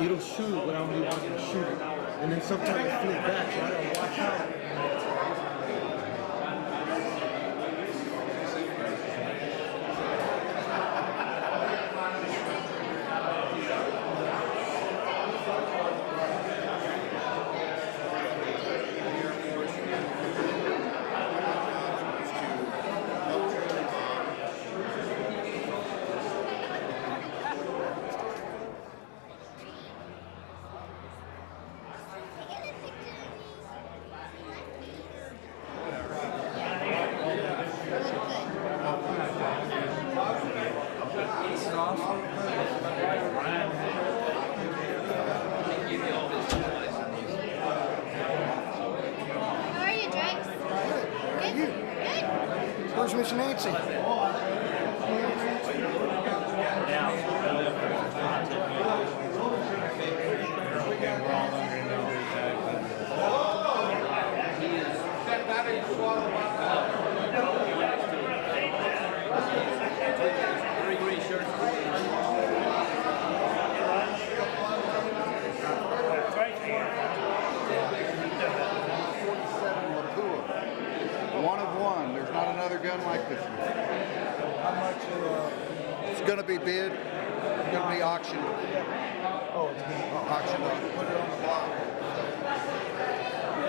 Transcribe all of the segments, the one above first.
it'll shoot without me wanting to shoot it. And then sometimes it flip back, so I gotta watch out. Where's Miss Nancy? One of one. There's not another gun like this one. How much? It's going to be bid. It's going to be auctioned. Oh, it's going to Auctioned up. put it on the block.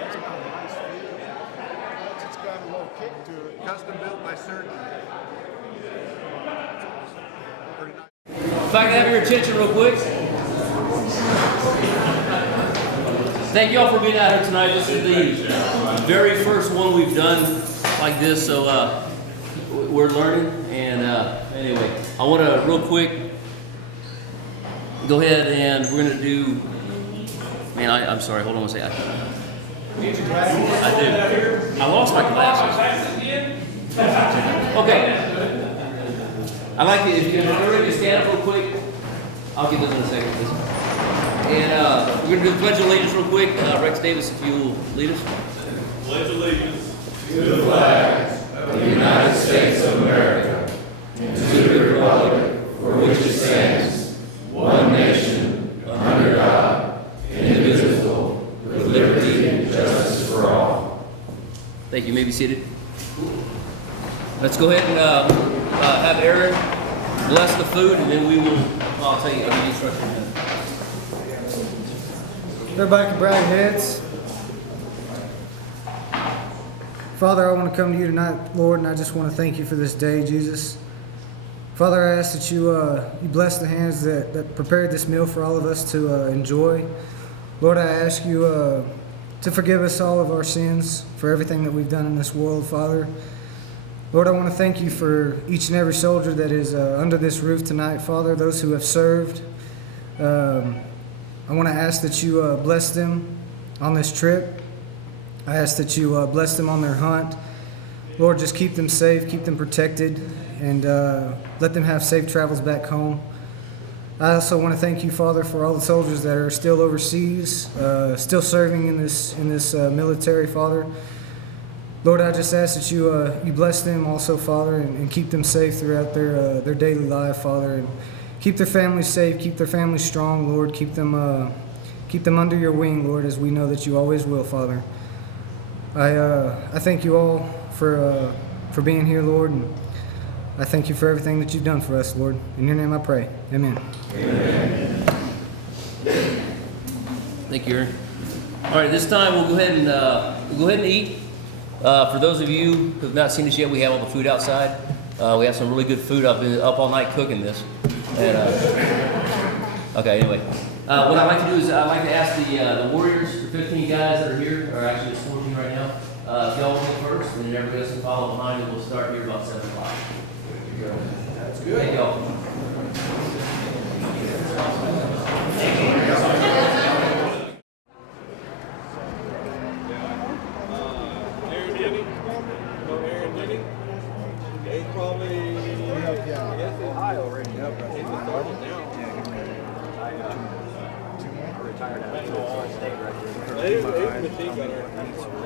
It's got a nice feel. It's got a little kick to it. Custom built by Surgeon. Pretty nice. If I can have your attention real quick. Thank you all for being out here tonight. This is the very first one we've done like this, so we're learning. And anyway, I want to real quick go ahead and we're going to do. Man, I'm sorry. Hold on one second. I do. I lost my glasses. Okay. I'd like you, if you're ready to stand up real quick, I'll get those in a second, please. And we're going to do the Pledge of Allegiance real quick. Rex Davis, if you will lead us. Pledge allegiance to the flag of the United States of America and to the republic for which it stands, one nation, under God, indivisible, with liberty and justice for all. Thank you. You may be seated. Let's go ahead and have Aaron bless the food, and then we will, I'll tell you, I'll give you instructions. Everybody can bow your heads. Father, I want to come to you tonight, Lord, and I just want to thank you for this day, Jesus. Father, I ask that you bless the hands that prepared this meal for all of us to enjoy. Lord, I ask you to forgive us all of our sins for everything that we've done in this world, Father. Lord, I want to thank you for each and every soldier that is under this roof tonight, Father, those who have served. I want to ask that you bless them on this trip. I ask that you bless them on their hunt. Lord, just keep them safe, keep them protected, and let them have safe travels back home. I also want to thank you, Father, for all the soldiers that are still overseas, still serving in this military, Father. Lord, I just ask that you bless them also, Father, and keep them safe throughout their daily life, Father, and keep their families safe, keep their families strong, Lord. Keep them under your wing, Lord, as we know that you always will, Father. I thank you all for being here, Lord, and I thank you for everything that you've done for us, Lord. In your name I pray. Amen. Amen. Thank you, Aaron. All right, this time we'll go ahead and eat. For those of you who have not seen this yet, we have all the food outside. We have some really good food. I've been up all night cooking this. And, okay, anyway. What I'd like to do is I'd like to ask the Warriors, the 15 guys that are here, or actually it's 14 right now, if y'all will go first, and then everybody else can follow behind, and we'll start here about 7 o'clock. That's good. Thank y'all.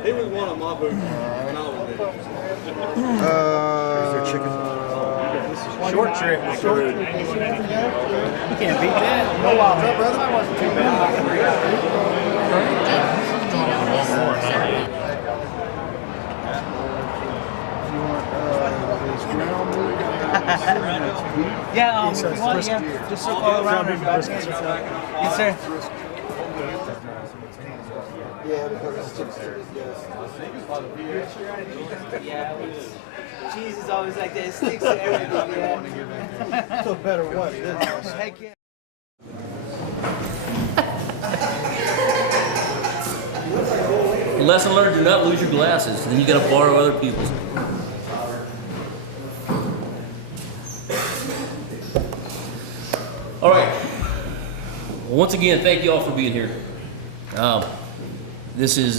He was one of my boots when I was there. Short trip. You can't beat that. Yeah, just circle around and Banquet. Yes, sir. Yeah, because it's just, Yeah, cheese is always like that. It sticks to everything. Yeah. no matter what. Heck yeah. Lesson learned: do not lose your glasses. Then you got to borrow other people's. All right. Well, once again, thank you all for being here. This is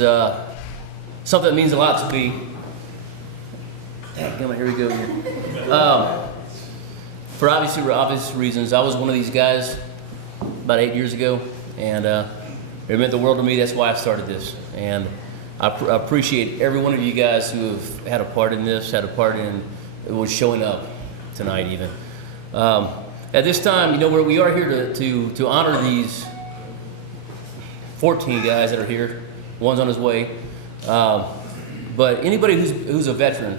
something that means a lot to me. Here we go. For obvious reasons, I was one of these guys about 8 years ago, and it meant the world to me. That's why I started this, and I appreciate every one of you guys who have had a part in this, had a part in was showing up tonight, even. At this time, where we are here to honor these 14 guys that are here. One's on his way. But anybody who's a veteran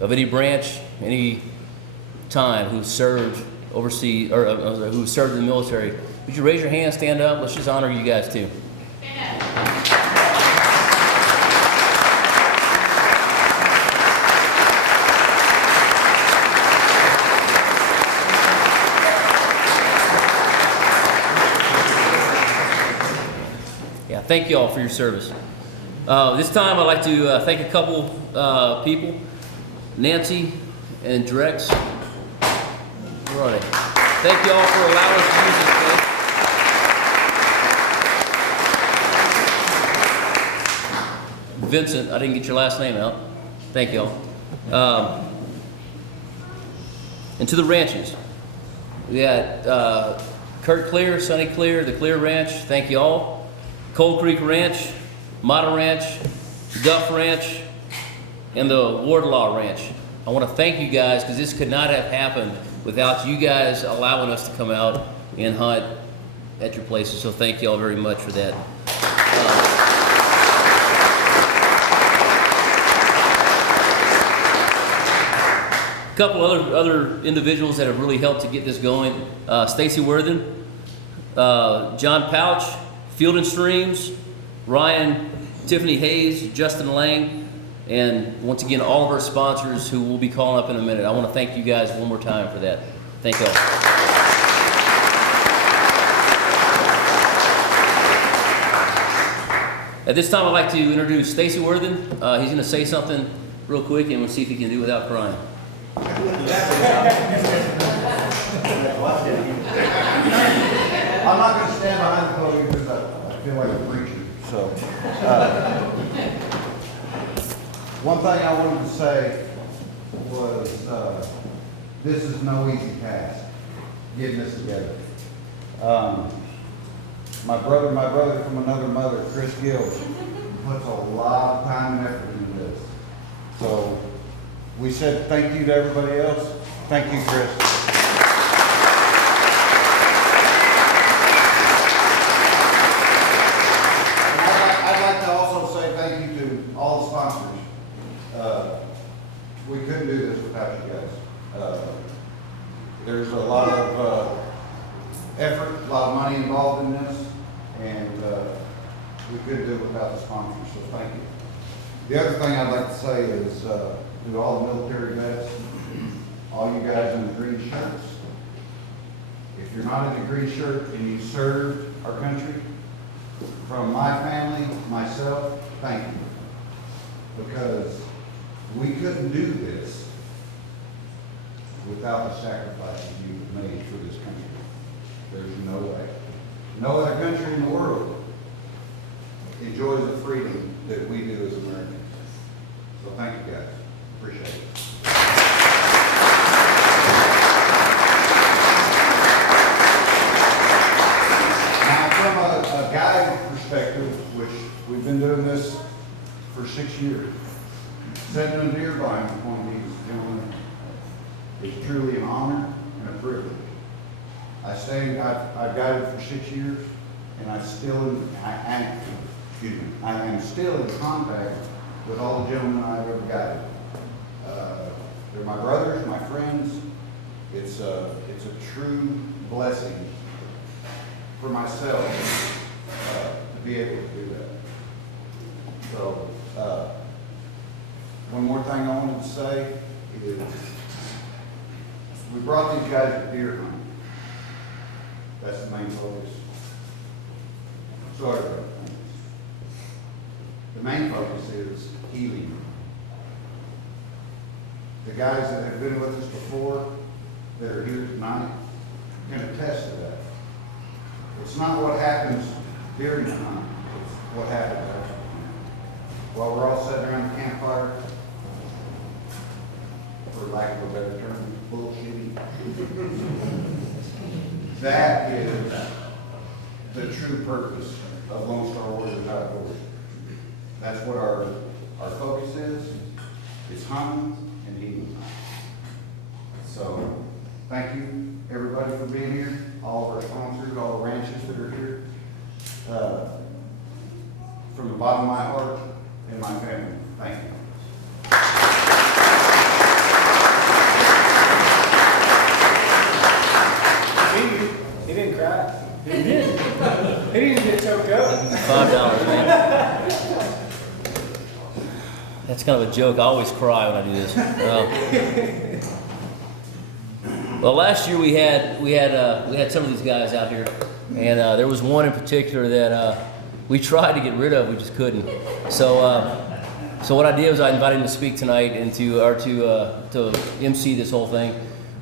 of any branch, any time, who's served overseas or who served in the military, would you raise your hand, stand up? Let's just honor you guys too. Yeah, thank you all for your service. This time I'd like to thank a couple people, Nancy and Drex. Where are they? Thank you all for allowing us to use this place. Vincent, I didn't get your last name out. Thank you all. And to the ranches, we got Kurt Clear, Sonny Clear, the Clear Ranch. Thank you all. Cold Creek Ranch, Mata Ranch, Duff Ranch, and the Wardlaw Ranch. I want to thank you guys because this could not have happened without you guys allowing us to come out and hunt at your places. So thank you all very much for that. A couple other individuals that have really helped to get this going. Stacy Worthen, John Pouch, Field and Streams, Ryan, Tiffany Hayes, Justin Lang, and once again, all of our sponsors who will be calling up in a minute. I want to thank you guys one more time for that. Thank you all. At this time, I'd like to introduce Stacy Worthen. He's going to say something real quick, and we'll see if he can do it without crying. I'm not going to stand behind the podium because I feel like a preacher. So, one thing I wanted to say was this is no easy task, getting this together. My brother from another mother, Chris Gill, puts a lot of time and effort into this. So, we said thank you to everybody else. Thank you, Chris. We couldn't do this without you guys. There's a lot of effort, a lot of money involved in this, and we couldn't do it without the sponsors, so thank you. The other thing I'd like to say is to all the military vets, all you guys in the green shirts, if you're not in the green shirt and you served our country, from my family, myself, thank you. Because we couldn't do this without the sacrifices you've made for this country. There's no way. No other country in the world enjoys the freedom that we do as Americans. So thank you guys. Appreciate it. Now from a guide perspective, which we've been doing this for 6 years, setting a deer blind with one of these gentlemen is truly an honor and a privilege. I've guided for 6 years, and I am still in contact with all the gentlemen I've ever guided. They're my brothers, my friends. It's a true blessing for myself to be able to do that. So, one more thing I wanted to say is we brought these guys to deer hunting. That's the main focus. So are the other things. The main focus is healing. The guys that have been with us before, that are here tonight, can attest to that. It's not what happens during the hunt, it's what happens after the hunt. While we're all sitting around the campfire, for lack of a better term, bullshitting. That is the true purpose of Lone Star Warriors Outdoors. That's what our focus is. It's hunting and healing. So, thank you everybody for being here. All of our sponsors, all the ranches that are here. From the bottom of my heart and my family, thank you. He didn't cry. He did. He didn't get choked up. $5, man. That's kind of a joke. I always cry when I do this. Well, last year we had some of these guys out here, and there was one in particular that we tried to get rid of, we just couldn't. So what I did was I invited him to speak tonight and to MC this whole thing.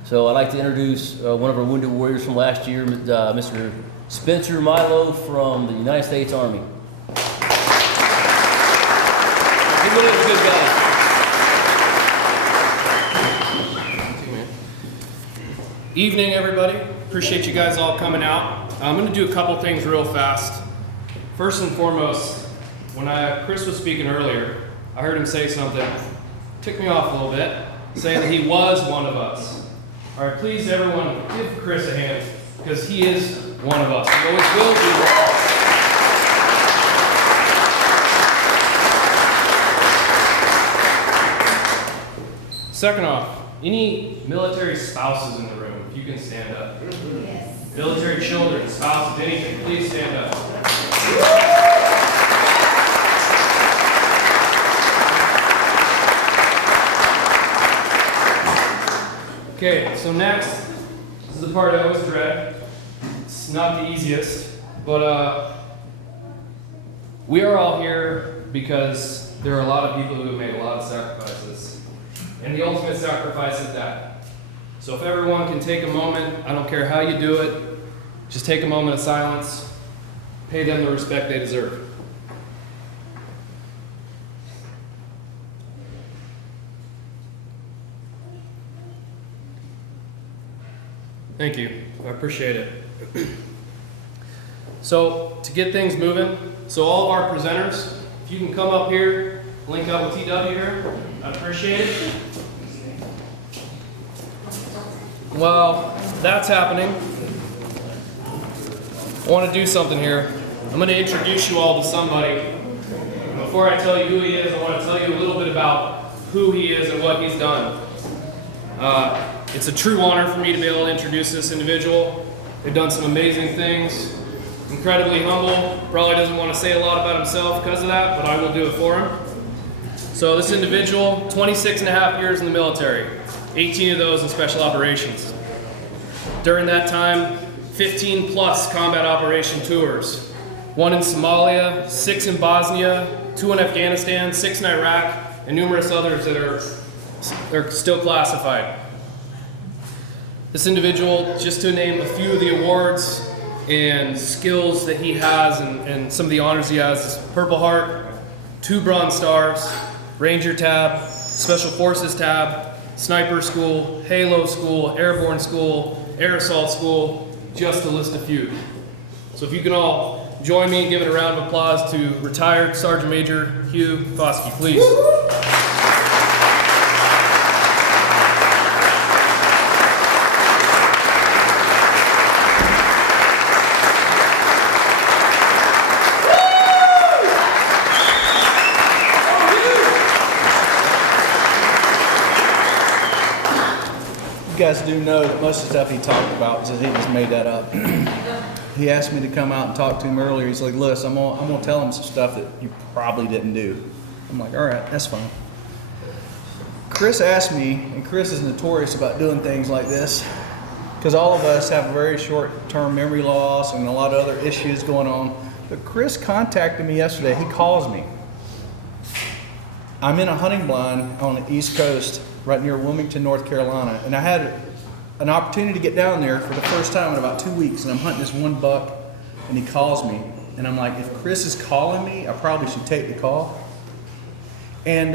So I'd like to introduce one of our wounded warriors from last year, Mr. Spencer Milo from the United States Army. He's one of the good guys. Evening, everybody. Appreciate you guys all coming out. I'm going to do a couple things real fast. First and foremost, when Chris was speaking earlier, I heard him say something, ticked me off a little bit, saying that he was one of us. All right, please everyone give Chris a hand, because he is one of us. He always will be. Second off, any military spouses in the room, if you can stand up. Yes. Military children, spouses, anything, please stand up. Okay, so next, this is the part I always dread. It's not the easiest, but we are all here because there are a lot of people who have made a lot of sacrifices. And the ultimate sacrifice is that. So if everyone can take a moment, I don't care how you do it, just take a moment of silence, pay them the respect they deserve. Thank you. I appreciate it. So, to get things moving, so all of our presenters, if you can come up here, link up with TW here, I'd appreciate it. While that's happening, I want to do something here. I'm going to introduce you all to somebody. Before I tell you who he is, I want to tell you a little bit about who he is and what he's done. It's a true honor for me to be able to introduce this individual. They've done some amazing things. Incredibly humble. Probably doesn't want to say a lot about himself because of that, but I will do it for him. So this individual, 26 and a half years in the military, 18 of those in special operations. During that time, 15 plus combat operation tours. 1 in Somalia, 6 in Bosnia, 2 in Afghanistan, 6 in Iraq, and numerous others that are still classified. This individual, just to name a few of the awards and skills that he has and some of the honors he has, is Purple Heart, 2 Bronze Stars, Ranger Tab, Special Forces Tab, Sniper School, Halo School, Airborne School, Air Assault School, just to list a few. So if you can all join me in giving a round of applause to retired Sergeant Major Hugh Foskey, please. guys do know that most of the stuff he talked about, he just made that up. He asked me to come out and talk to him earlier. He's like, listen, I'm gonna tell him some stuff that you probably didn't do. I'm like, all right, that's fine. Chris asked me, and Chris is notorious about doing things like this, because all of us have very short-term memory loss and a lot of other issues going on. But Chris contacted me yesterday. He calls me. I'm in a hunting blind on the East Coast, right near Wilmington, North Carolina, and I had an opportunity to get down there for the first time in about 2 weeks, and I'm hunting this one buck, and he calls me, and I'm like, if Chris is calling me, I probably should take the call. And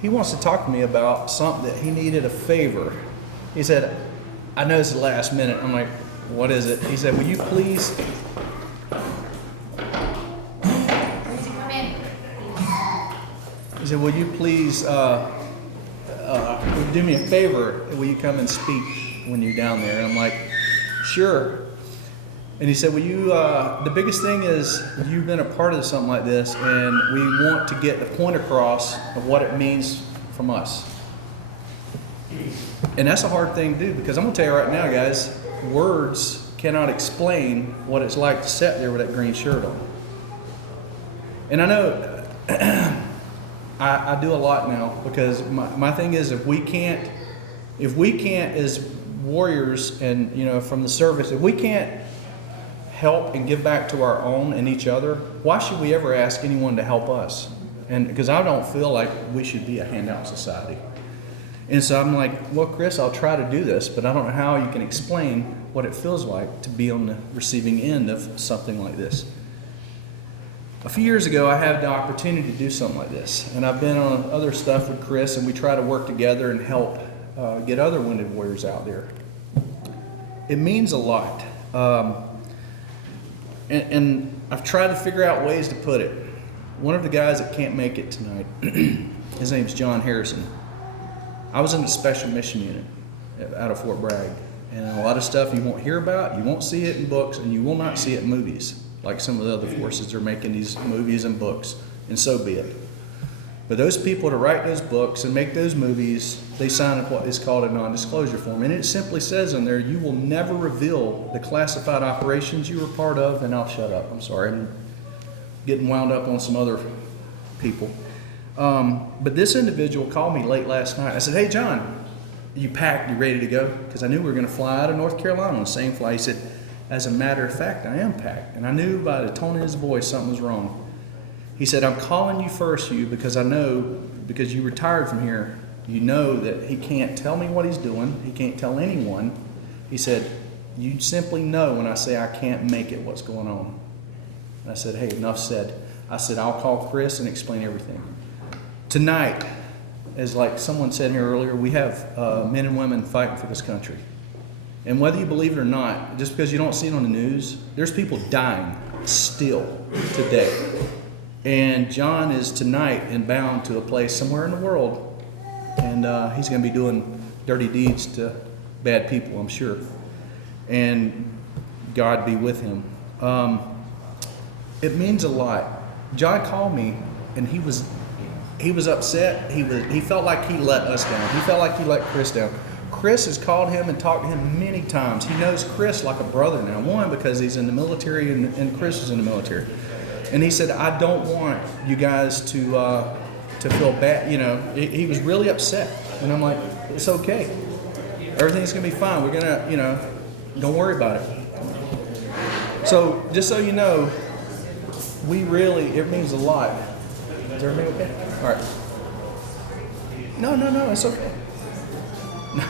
he wants to talk to me about something that he needed a favor. He said, I know it's the last minute. I'm like, what is it? He said, will you please... He said, will you please do me a favor? Will you come and speak when you're down there? And I'm like, sure. And he said, well, the biggest thing is you've been a part of something like this, and we want to get the point across of what it means from us. And that's a hard thing to do, because I'm going to tell you right now, guys, words cannot explain what it's like to sit there with that green shirt on. And I know I do a lot now, because my thing is, if we can't as warriors and, from the service, if we can't help and give back to our own and each other, why should we ever ask anyone to help us? And because I don't feel like we should be a handout society. And so I'm like, well, Chris, I'll try to do this, but I don't know how you can explain what it feels like to be on the receiving end of something like this. A few years ago, I had the opportunity to do something like this, and I've been on other stuff with Chris, and we try to work together and help get other wounded warriors out there. It means a lot, and I've tried to figure out ways to put it. One of the guys that can't make it tonight, his name's John Harrison. I was in the Special Mission Unit out of Fort Bragg, and a lot of stuff you won't hear about, you won't see it in books, and you will not see it in movies. Like some of the other forces are making these movies and books, and so be it. But those people to write those books and make those movies, they sign what is called a non-disclosure form. And it simply says in there, you will never reveal the classified operations you were part of, and I'll shut up. I'm sorry, I'm getting wound up on some other people. But this individual called me late last night. I said, hey, John, you packed, you ready to go? Because I knew we were going to fly out of North Carolina on the same flight. He said, as a matter of fact, I am packed. And I knew by the tone of his voice something was wrong. He said, I'm calling you first, because I know, because you retired from here, you know that he can't tell me what he's doing. He can't tell anyone. He said, you simply know when I say I can't make it what's going on. And I said, hey, enough said. I said, I'll call Chris and explain everything. Tonight, as like someone said here earlier, we have men and women fighting for this country. And whether you believe it or not, just because you don't see it on the news, there's people dying still today. And John is tonight inbound to a place somewhere in the world, and he's going to be doing dirty deeds to bad people, I'm sure. And God be with him. It means a lot. John called me, and he was upset. He felt like he let us down. He felt like he let Chris down. Chris has called him and talked to him many times. He knows Chris like a brother now. One, because he's in the military and Chris is in the military. And he said, I don't want you guys to feel bad. He was really upset. And I'm like, it's okay. Everything's going to be fine. We're going to, don't worry about it. So just so you know, it means a lot. Is everything okay? All right. No, it's okay. No.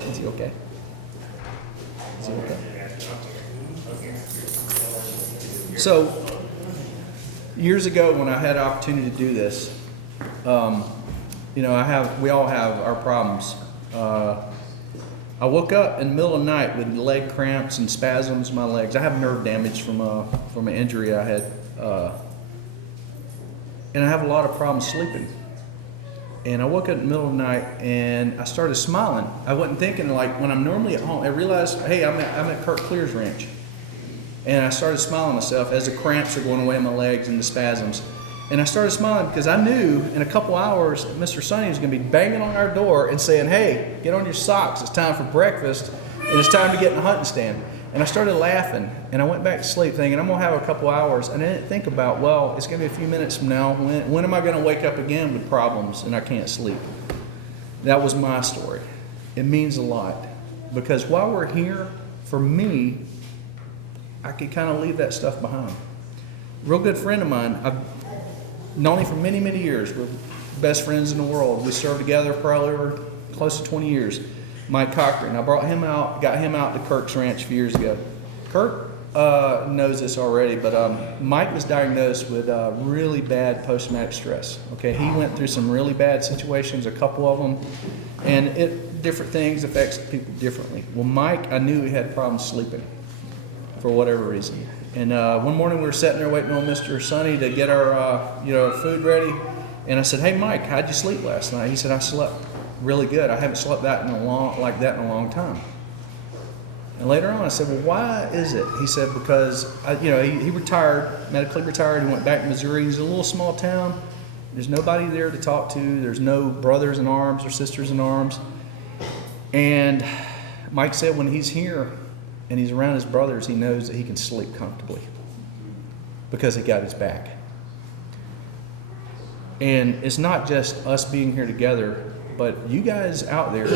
Is he okay? Is he okay? So, years ago when I had an opportunity to do this, we all have our problems. I woke up in the middle of the night with leg cramps and spasms in my legs. I have nerve damage from an injury I had, and I have a lot of problems sleeping. And I woke up in the middle of the night and I started smiling. I wasn't thinking, like, when I'm normally at home, I realized, hey, I'm at Kurt Clear's ranch. And I started smiling myself as the cramps are going away in my legs and the spasms. And I started smiling because I knew in a couple hours Mr. Sonny was going to be banging on our door and saying, hey, get on your socks. It's time for breakfast and it's time to get in the hunting stand. And I started laughing and I went back to sleep thinking I'm going to have a couple hours. And I didn't think about, well, it's going to be a few minutes from now. When am I going to wake up again with problems and I can't sleep? That was my story. It means a lot because while we're here, for me, I could kind of leave that stuff behind. A real good friend of mine, I've known him for many, many years. We're best friends in the world. We served together probably over close to 20 years. Mike Cochran. I brought him out, got him out to Kirk's Ranch a few years ago. Kirk knows this already, but Mike was diagnosed with really bad post-traumatic stress. Okay, he went through some really bad situations, a couple of them, and different things affects people differently. Well, Mike, I knew he had problems sleeping for whatever reason. And one morning we were sitting there waiting on Mr. Sonny to get our food ready. And I said, hey, Mike, how'd you sleep last night? He said, I slept really good. I haven't slept like that in a long time. And later on I said, well, why is it? He said, because he retired, medically retired. He went back to Missouri. He's a little small town. There's nobody there to talk to. There's no brothers in arms or sisters in arms. And Mike said when he's here, and he's around his brothers, he knows that he can sleep comfortably because he got his back. And it's not just us being here together, but you guys out there,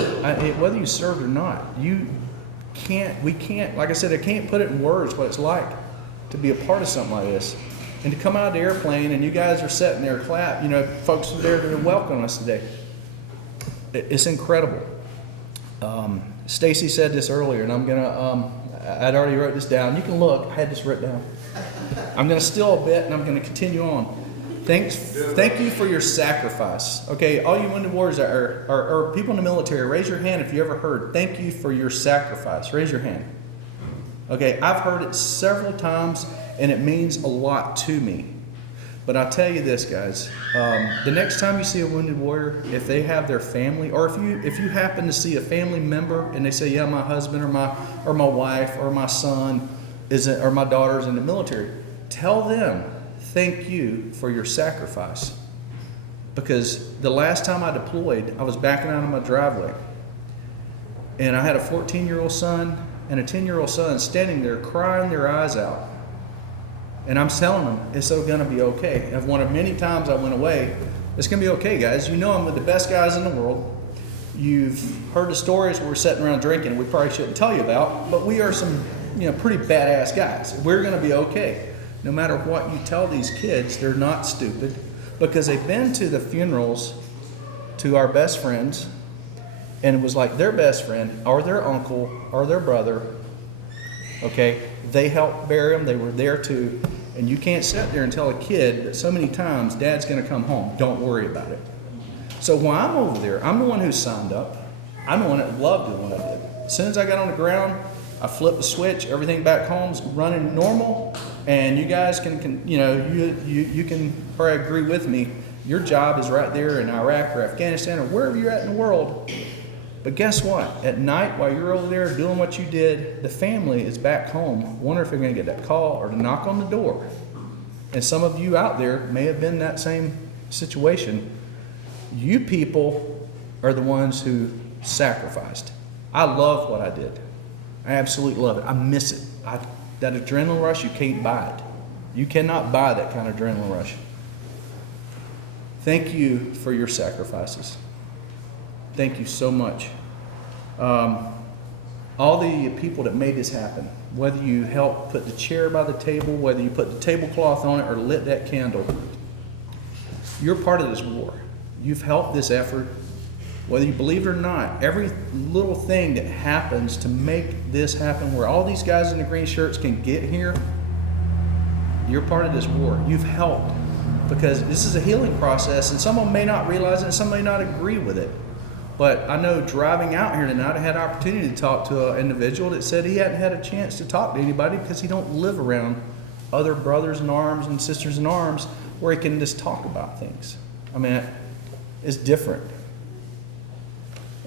whether you served or not, we can't, like I said, I can't put it in words what it's like to be a part of something like this. And to come out of the airplane and you guys are sitting there clap, folks are there to welcome us today. It's incredible. Stacy said this earlier, and I'm gonna, I'd already wrote this down. You can look, I had this written down. I'm gonna steal a bit and I'm gonna continue on. Thank you for your sacrifice. Okay, all you wounded warriors or people in the military, raise your hand if you ever heard, thank you for your sacrifice. Raise your hand. Okay, I've heard it several times and it means a lot to me. But I'll tell you this, guys, the next time you see a wounded warrior, if they have their family, or if you happen to see a family member and they say, yeah, my husband or my wife or my son or my daughter's in the military, tell them, thank you for your sacrifice. Because the last time I deployed, I was backing out of my driveway. And I had a 14-year-old son and a 10-year-old son standing there crying their eyes out. And I'm telling them, it's going to be okay. I've one of many times I went away, it's going to be okay, guys. You know I'm with the best guys in the world. You've heard the stories where we're sitting around drinking we probably shouldn't tell you about, but we are some pretty badass guys. We're going to be okay. No matter what you tell these kids, they're not stupid because they've been to the funerals to our best friends, and it was like their best friend or their uncle or their brother, okay? They helped bury them. They were there too. And you can't sit there and tell a kid that so many times, Dad's going to come home. Don't worry about it. So while I'm over there, I'm the one who signed up. I'm the one that loved doing what I did. As soon as I got on the ground, I flipped the switch. Everything back home's running normal. And you guys can you can probably agree with me. Your job is right there in Iraq or Afghanistan or wherever you're at in the world. But guess what? At night, while you're over there doing what you did, the family is back home, wondering if they're going to get that call or to knock on the door. And some of you out there may have been in that same situation. You people are the ones who sacrificed. I love what I did. I absolutely love it. I miss it. That adrenaline rush, you can't buy it. You cannot buy that kind of adrenaline rush. Thank you for your sacrifices. Thank you so much. All the people that made this happen, whether you helped put the chair by the table, whether you put the tablecloth on it or lit that candle, you're part of this war. You've helped this effort. Whether you believe it or not, every little thing that happens to make this happen, where all these guys in the green shirts can get here, you're part of this war. You've helped, because this is a healing process, and someone may not realize it, and some may not agree with it. But I know driving out here tonight, I had an opportunity to talk to an individual that said he hadn't had a chance to talk to anybody because he don't live around other brothers in arms and sisters in arms where he can just talk about things. I mean, it's different.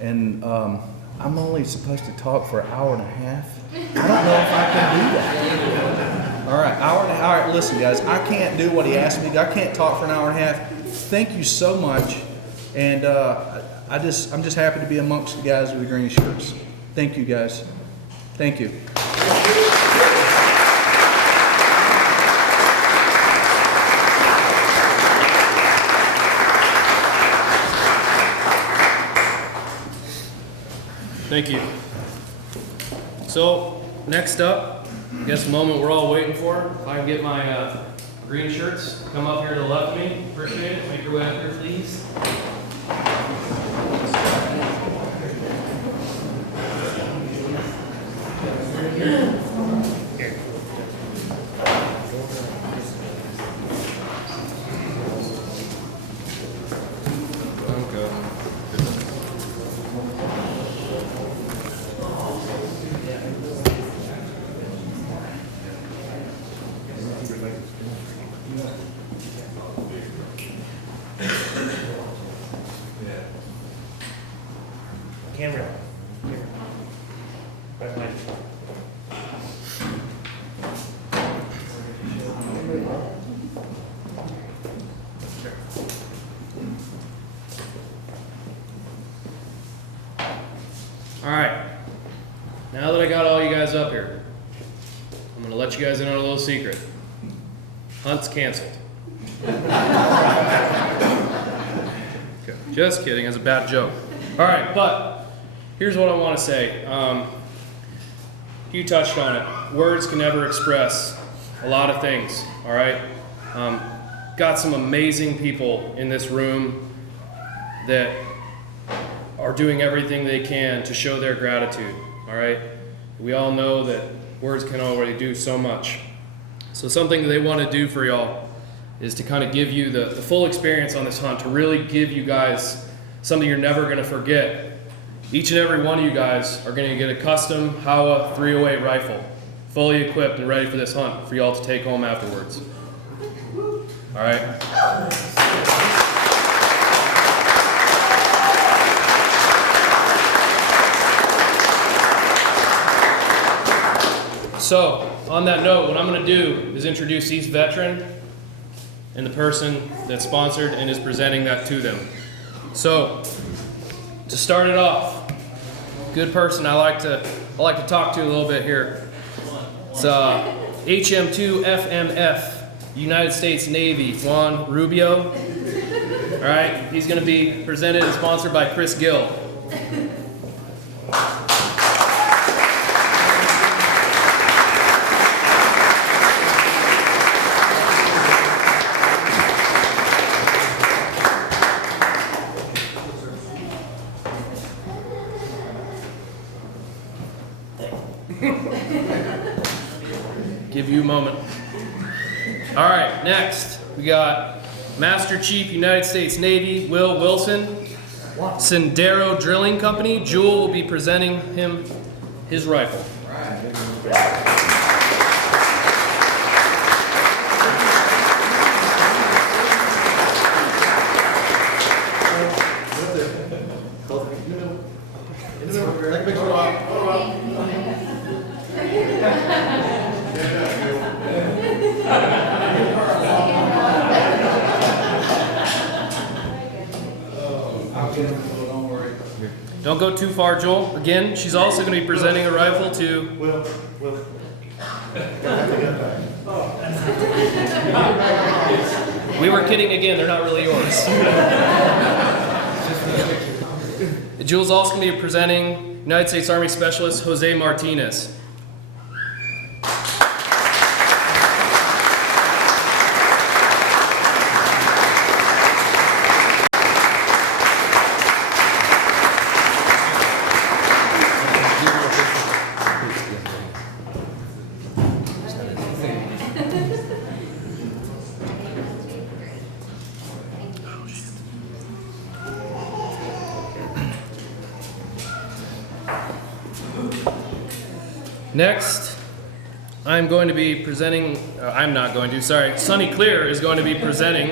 And I'm only supposed to talk for an hour and a half. I don't know if I can do that. All right, all right, listen, guys. I can't do what he asked me. I can't talk for an hour and a half. Thank you so much, and I'm just happy to be amongst the guys with the green shirts. Thank you, guys. Thank you. Thank you. So, next up, I guess the moment we're all waiting for. If I can get my green shirts, come up here to the left of me. Appreciate it. Make your way up here, please. Camera. Right behind All right. Now that I got all you guys up here, I'm gonna let you guys in on a little secret. Hunt's canceled. Okay, just kidding. It's a bad joke. All right, but here's what I want to say. You touched on it. Words can never express a lot of things. All right. Got some amazing people in this room that are doing everything they can to show their gratitude. All right. We all know that words can already do so much. So something that they want to do for y'all is to kind of give you the full experience on this hunt, to really give you guys something you're never going to forget. Each and every one of you guys are going to get a custom Howa 308 rifle, fully equipped and ready for this hunt for y'all to take home afterwards. All right. So, on that note, what I'm going to do is introduce each veteran and the person that sponsored and is presenting that to them. So, to start it off, good person I like to talk to a little bit here. It's HM2 FMF, United States Navy, Juan Rubio. All right, he's going to be presented and sponsored by Chris Gill. Give you a moment. All right, next we got Master Chief United States Navy Will Wilson, Sendero Drilling Company. Jewel will be presenting him his rifle. Don't go too far, Joel. Again, she's also going to be presenting a rifle to Will. We were kidding again, they're not really yours. Jewel's also going to be presenting United States Army Specialist Jose Martinez. Next, I'm going to be presenting, Sonny Clear is going to be presenting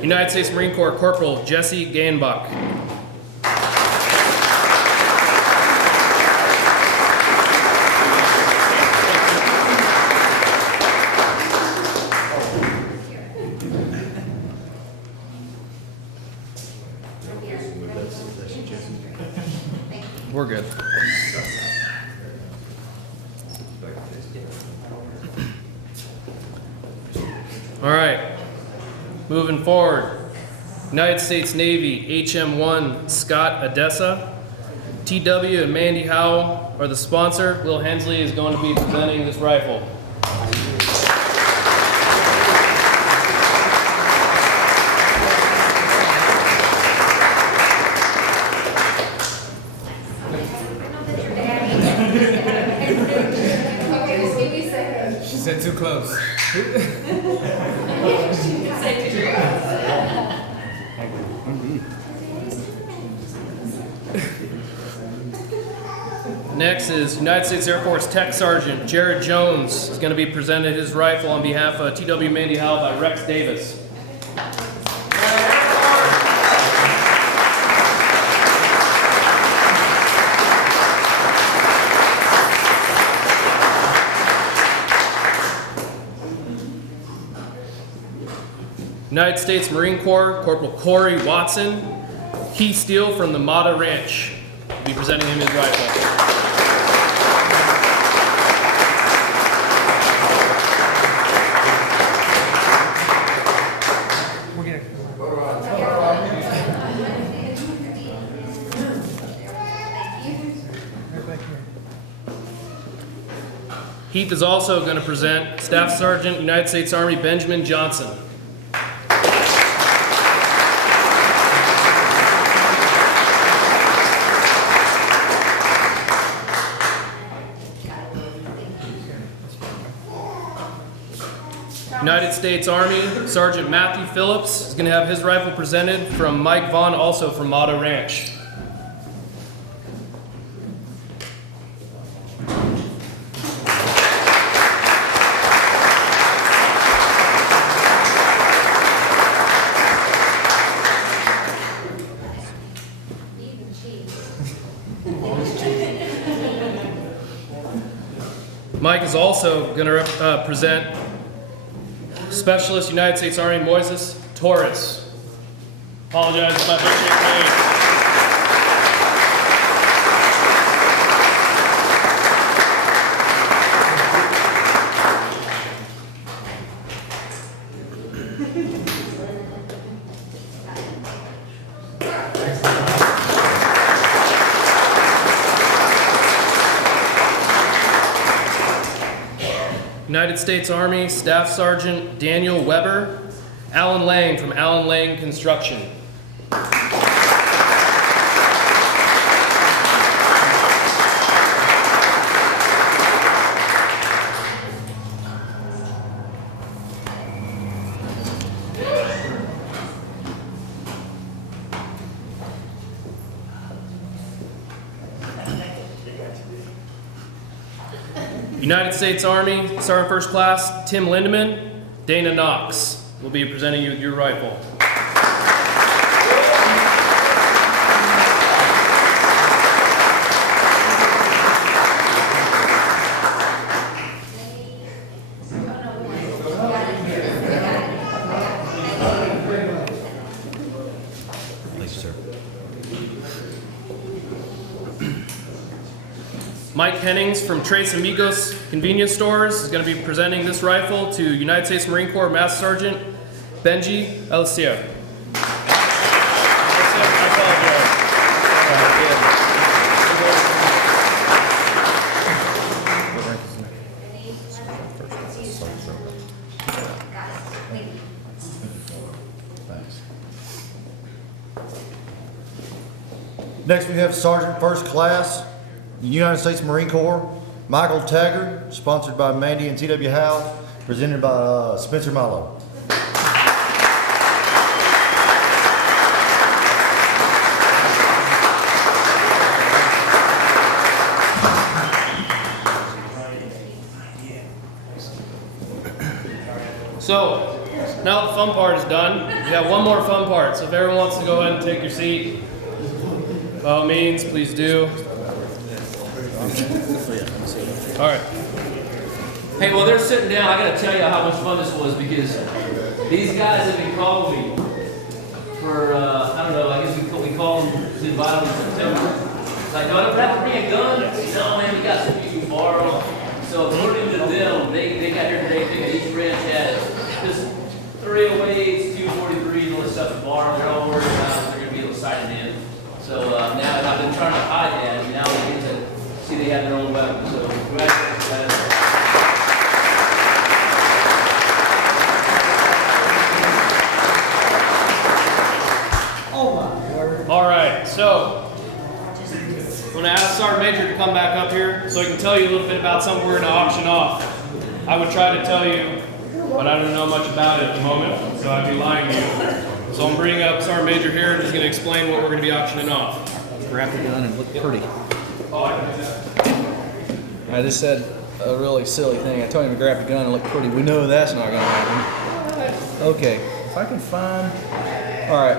United States Marine Corps Corporal Jesse Gainbach. we're good. All right, moving forward. United States Navy HM1 Scott Odessa. TW and Mandy Howell are the sponsor. Will Hensley is going to be presenting this rifle. She said too close. Next is United States Air Force Tech Sergeant Jared Jones is going to be presented his rifle on behalf of TW Mandy Howell by Rex Davis. United States Marine Corps Corporal Corey Watson, Keith Steele from the Mata Ranch, will be presenting him his rifle. Heath is also going to present Staff Sergeant United States Army Benjamin Johnson. United States Army Sergeant Matthew Phillips is going to have his rifle presented from Mike Vaughn, also from Mata Ranch. Mike is also going to present Specialist United States Army Moises Torres. Apologize if I butchered your name. United States Army Staff Sergeant Daniel Weber, Alan Lang from Alan Lang Construction. United States Army Sergeant First Class Tim Lindeman, Dana Knox will be presenting you with your rifle. Mike Hennings from Tres Amigos Convenience Stores is going to be presenting this rifle to United States Marine Corps Master Sergeant Benji Elisier. Next we have Sergeant First Class, United States Marine Corps, Michael Taggart, sponsored by Mandy and T.W. Howe, presented by Spencer Milo. So, now the fun part is done. We have one more fun part, so if everyone wants to go ahead and take your seat, by all means, please do. All right. Hey, while they're sitting down, I gotta tell you how much fun this was, because these guys have been calling me for, I don't know, I guess we call them to invite them in September. like, no, I don't have to bring a gun. No, man, we got some you can borrow. So according to them, they got here today thinking each ranch had just 308s, 243s, and all this stuff to borrow. They're all worried about if they're going to be able to sight it in. So now, and I've been trying to hide that, and now they get to see they have their own weapons. So congratulations, guys. All right, so I'm going to ask Sergeant Major to come back up here so he can tell you a little bit about something we're going to auction off. I would try to tell you, but I don't know much about it at the moment, so I'd be lying to you. So I'm bringing up Sergeant Major here, and he's going to explain what we're going to be auctioning off. Grab the gun and look pretty. Oh, I can do that. I just said a really silly thing. I told him to grab the gun and look pretty. We know that's not going to happen. Okay, if I can find. All right.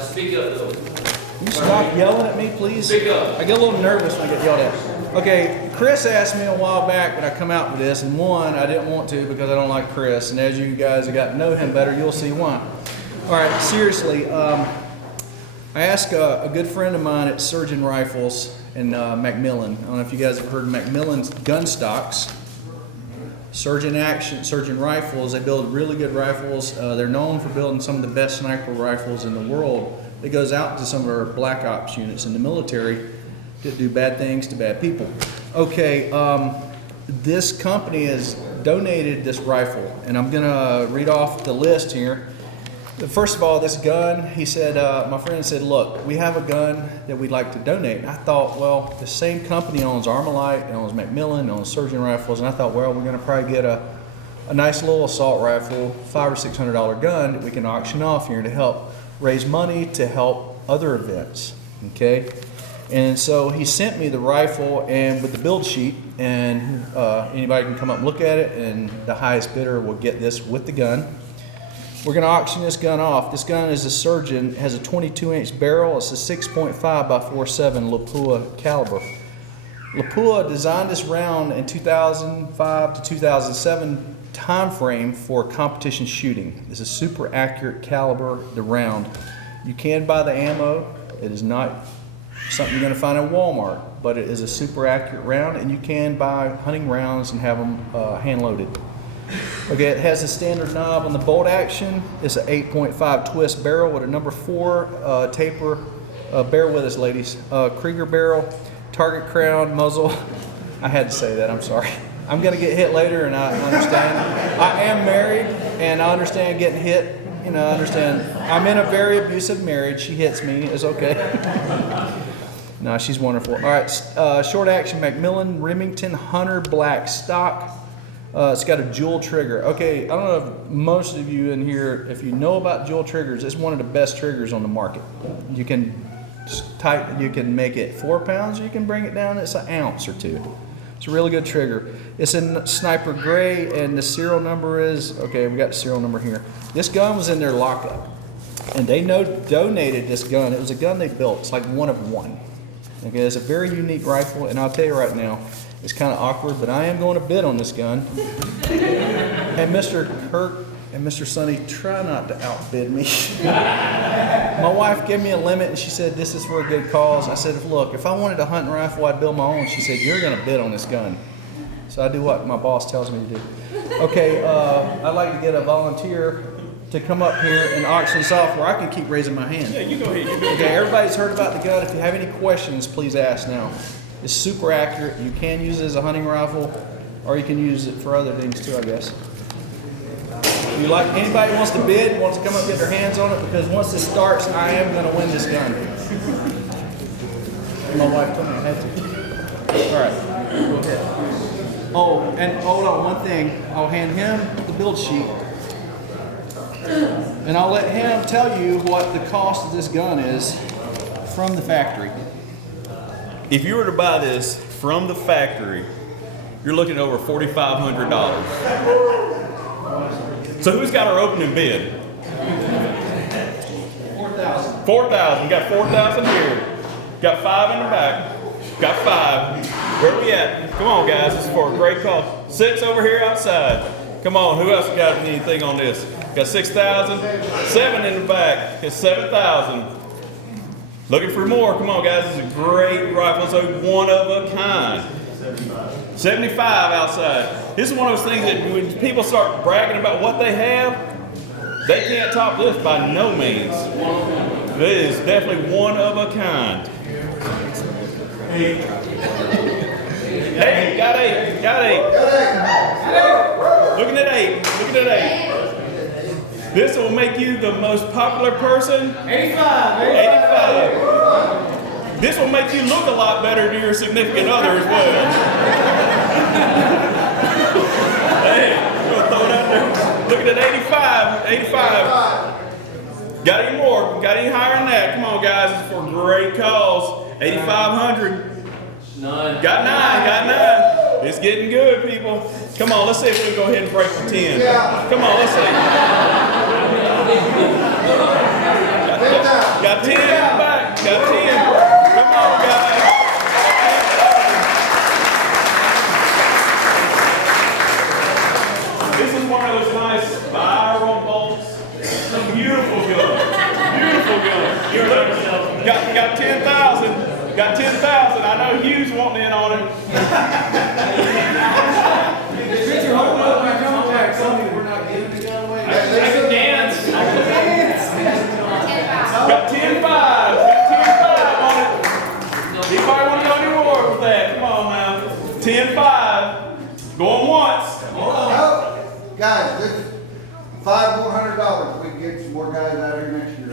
Speak up, though. Can you stop yelling at me, please? Speak up. I get a little nervous when I get yelled at. Okay, Chris asked me a while back when I come out with this, and one, I didn't want to because I don't like Chris, and as you guys have got to know him better, you'll see why. All right, seriously, I asked a good friend of mine at Surgeon Rifles in Macmillan. I don't know if you guys have heard of Macmillan's gun stocks. Surgeon Rifles, they build really good rifles. They're known for building some of the best sniper rifles in the world. It goes out to some of our black ops units in the military to do bad things to bad people. Okay, this company has donated this rifle, and I'm gonna read off the list here. First of all, this gun, he said, my friend said, look, we have a gun that we'd like to donate. And I thought, well, the same company owns Armalite, owns Macmillan, owns Surgeon Rifles, and I thought, well, we're gonna probably get a nice little assault rifle, $500 or $600 gun that we can auction off here to help raise money to help other events, okay? And so he sent me the rifle and with the build sheet, and anybody can come up and look at it, and the highest bidder will get this with the gun. We're going to auction this gun off. This gun is a Surgeon, has a 22-inch barrel. It's a 6.5 by 4.7 Lapua caliber. Lapua designed this round in 2005 to 2007 time frame for competition shooting. It's a super accurate caliber, the round. You can buy the ammo. It is not something you're going to find in Walmart, but it is a super accurate round, and you can buy hunting rounds and have them hand loaded. Okay, it has a standard knob on the bolt action. It's an 8.5 twist barrel with a number 4 taper. Bear with us, ladies. Krieger barrel, target crown, muzzle. I had to say that, I'm sorry. I'm gonna get hit later, and I understand. I am married, and I understand getting hit. You know, I understand. I'm in a very abusive marriage. She hits me, it's okay. No, she's wonderful. All right, short action Macmillan Remington Hunter Black stock. It's got a jewel trigger. Okay, I don't know if most of you in here, if you know about jewel triggers, it's one of the best triggers on the market. You can make it 4 pounds, or you can bring it down, it's an ounce or 2. It's a really good trigger. It's in sniper gray, and the serial number is, okay, we got the serial number here. This gun was in their lockup, and they donated this gun. It was a gun they built. It's like one of one. Okay, it's a very unique rifle, and I'll tell you right now, it's kind of awkward, but I am going to bid on this gun. And Mr. Kirk and Mr. Sonny, try not to outbid me. My wife gave me a limit, and she said, this is for a good cause. I said, look, if I wanted a hunting rifle, I'd build my own. She said, you're going to bid on this gun. So I do what my boss tells me to do. Okay, I'd like to get a volunteer to come up here and auction this off where I can keep raising my hand. Yeah, you go ahead. You go Okay, everybody's heard about the gun. If you have any questions, please ask now. It's super accurate. You can use it as a hunting rifle, or you can use it for other things too, I guess. If you like, anybody wants to bid, wants to come up and get their hands on it, because once this starts, I am going to win this gun. My wife told me I had to. All right, go ahead. Oh, and hold on, one thing. I'll hand him the build sheet, and I'll let him tell you what the cost of this gun is from the factory. If you were to buy this from the factory, you're looking at over $4,500. So who's got our opening bid? 4,000. 4,000. We got 4,000 here. Got 5 in the back. Got 5. Where we at? Come on, guys. This is for a great cause. 6 over here outside. Come on. Who else got anything on this? Got 6,000. 7 in the back. It's 7,000. Looking for more? Come on, guys. This is a great rifle. It's a one of a kind. 75 outside. This is one of those things that when people start bragging about what they have, they can't top this by no means. It is definitely one of a kind. 8. Got 8. Got 8. Looking at 8. Looking at 8. This will make you the most popular person. 85. 85. This will make you look a lot better to your significant other as well. Hey, I'm gonna throw it out there. Looking at 85. 85. Got any more? Got any higher than that? Come on, guys. It's for a great cause. 8,500. 9. Got 9. Got 9. It's getting good, people. Come on, let's see if we can go ahead and break the 10. Come on, let's see. Got 10 in the back. Got 10. Come on, guys. This is one of those nice viral bolts. Beautiful gun. Beautiful gun. Got 10,000. Got 10,000. I know Hugh's wanting in on it. I can dance. Got 10-5. Got 10-5 on it. Anybody want to go any more with that? Come on now. 10-5. Going once. Guys, this $5 more $100. We can get some more guys out here next year.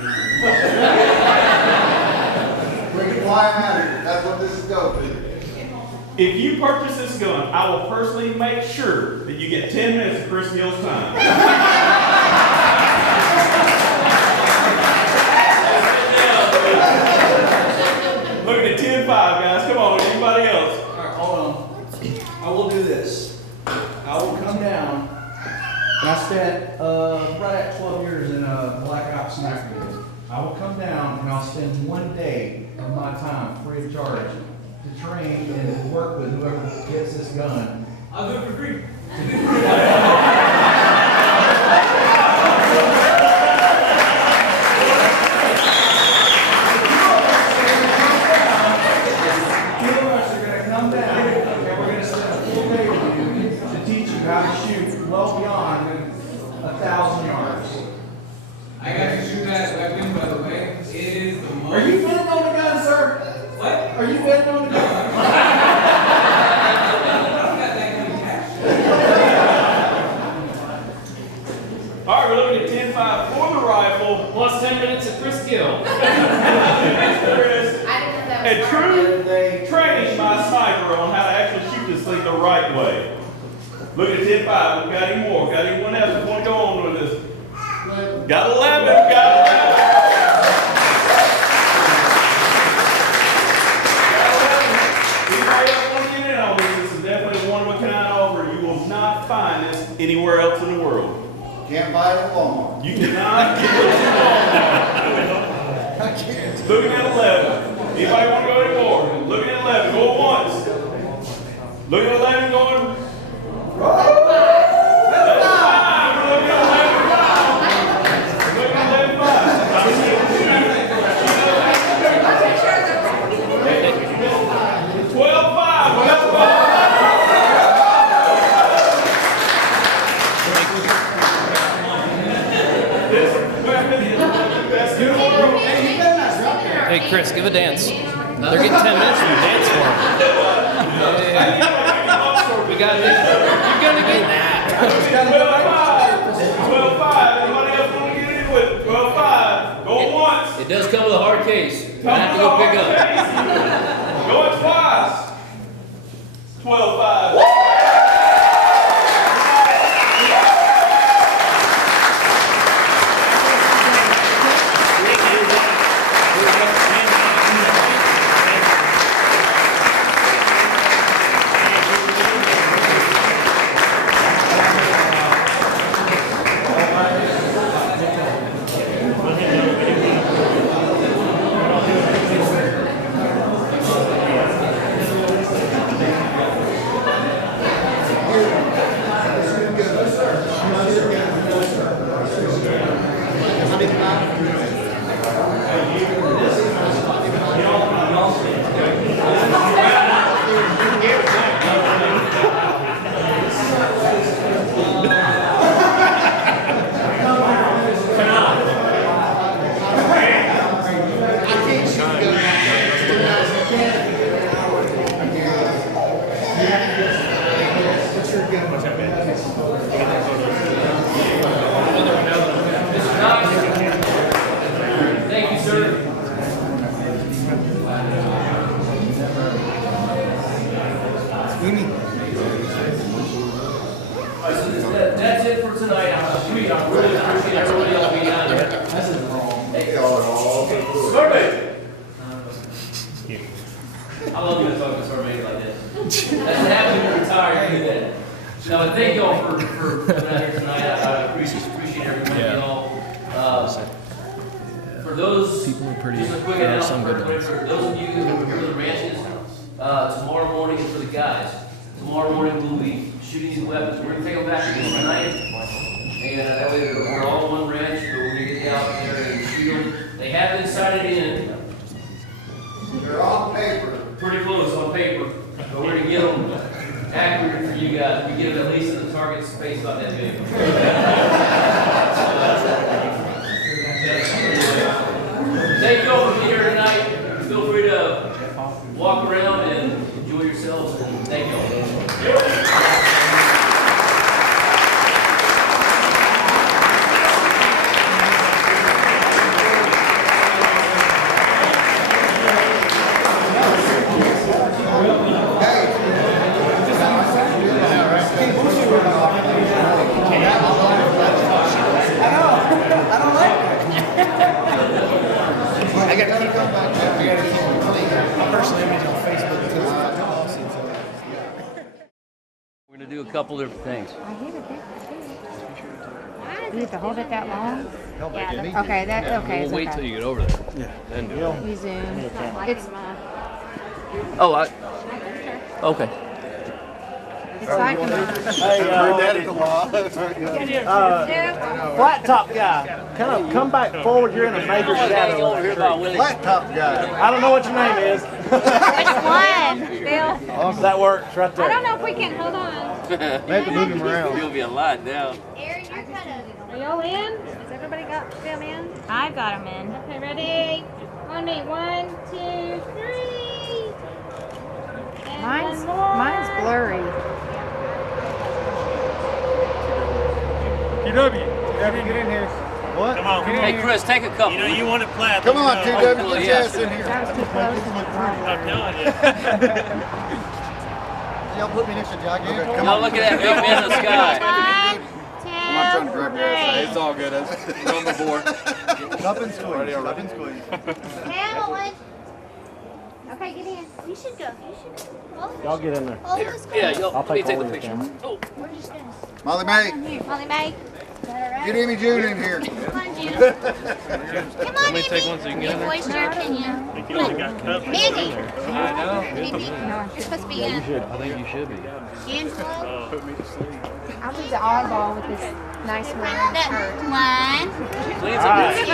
We can fly them out here. That's what this is going to. If you purchase this gun, I will personally make sure that you get 10 minutes of Chris Hill's time. Looking at 10-5, guys. Come on, anybody else? All right, hold on. I will do this. I will come down, and I spent right at 12 years in Black Ops and Africa. I will come down and I'll spend 1 day of my time free of charge to train and to work with whoever gets this gun. I'll do it for free. Well beyond 1,000 yards. I got to shoot that weapon, by the way. It is the most. Are you betting on the gun, sir? What? Are you betting on the gun? I don't got that kind of cash. All right, we're looking at 10-5 for the rifle. Plus 10 minutes of Chris Gill. Chris. And true training by a sniper on how to actually shoot this thing the right way. Look at 10-5. We got any more? Got anyone else who want to go on with this? Got 11. Got 11. Anybody else want to get in on this? This is definitely a one-of-a-kind offer. You will not find this anywhere else in the world. Can't buy it at Walmart. You cannot get it at Walmart. Looking at 11. Anybody want to go any more? Looking at 11. Going once. Looking at 11. Going. Hey, Chris, give a dance. They're getting 10 minutes from you. Dance for them. Yeah. We got this. You're going to get that. 12-5. Anybody else want to get in with it? 12-5. Go once. It does come with a hard case. I have to go pick up. Go it twice. 12-5. That's it for tonight. I'm really appreciate everybody else being down there. Survey. I love you to talk to survey like that. That's happening to retire. You do that. No, but thank y'all for coming out here tonight. I appreciate everybody. Y'all. For those, People are pretty. just a quick There are some announcement good for ones. those of you who are for the ranches. Tomorrow morning is for the guys. Tomorrow morning we'll be shooting these weapons. We're gonna take them back again tonight. And that way we're all on one ranch, but we're gonna get out there and shoot them. They have been sighted in. They're on paper. Pretty close on paper, but we're gonna get them accurate for you guys. We get them at least in the target space about that big. Thank you all for being here tonight. Feel free to walk around and enjoy yourselves, and thank you all. We're gonna do a couple different things. Do you have to hold it that long? Yeah. Okay, okay. We'll wait till you get over there. Yeah. Then do it. We zoom. It's Okay. like Flat top guy, kind of come back forward. You're in a major shadow. Flat top guy. I don't know what your name is. Which one, Bill? That works right I there. don't know if we can. Hold on. We have to move him around. You'll be a lot now. Aaron, you're kind of. Are y'all in? Has everybody got them in? I've got them in. Okay, ready? On me. 1, 2, 3. And mine's blurry. Get in here. What? Come on. Hey, Chris, take a couple. You know you want it flat. Come on, Let's go. TW, well, get your yeah. ass in here. That was too close to the I'm telling you. Y'all put me next to Jockey. Okay, Y'all look at that big man in the sky. 1, 2, I'm not trying to grab your ass. three. all good. It's on the board. Up and squeeze. Up and squeeze. Hamilton. Okay, get in. You should go. You should go. Y'all get in there. Oh, let's go. Yeah, y'all. I'll Let me take take all the your picture. camera. Oh. We're just gonna. Molly May, Here, Molly May. Is that all right? get Amy June in here. Come on, June. Come on, Amy. take one so you can get in there. Voice your opinion. You only got cups. Mindy. I know. Mindy. You're supposed to be in. I think you should be. Angela. Put me to sleep. I'll be the oddball with this nice wearing shirt. 1, Cleans up good. 2,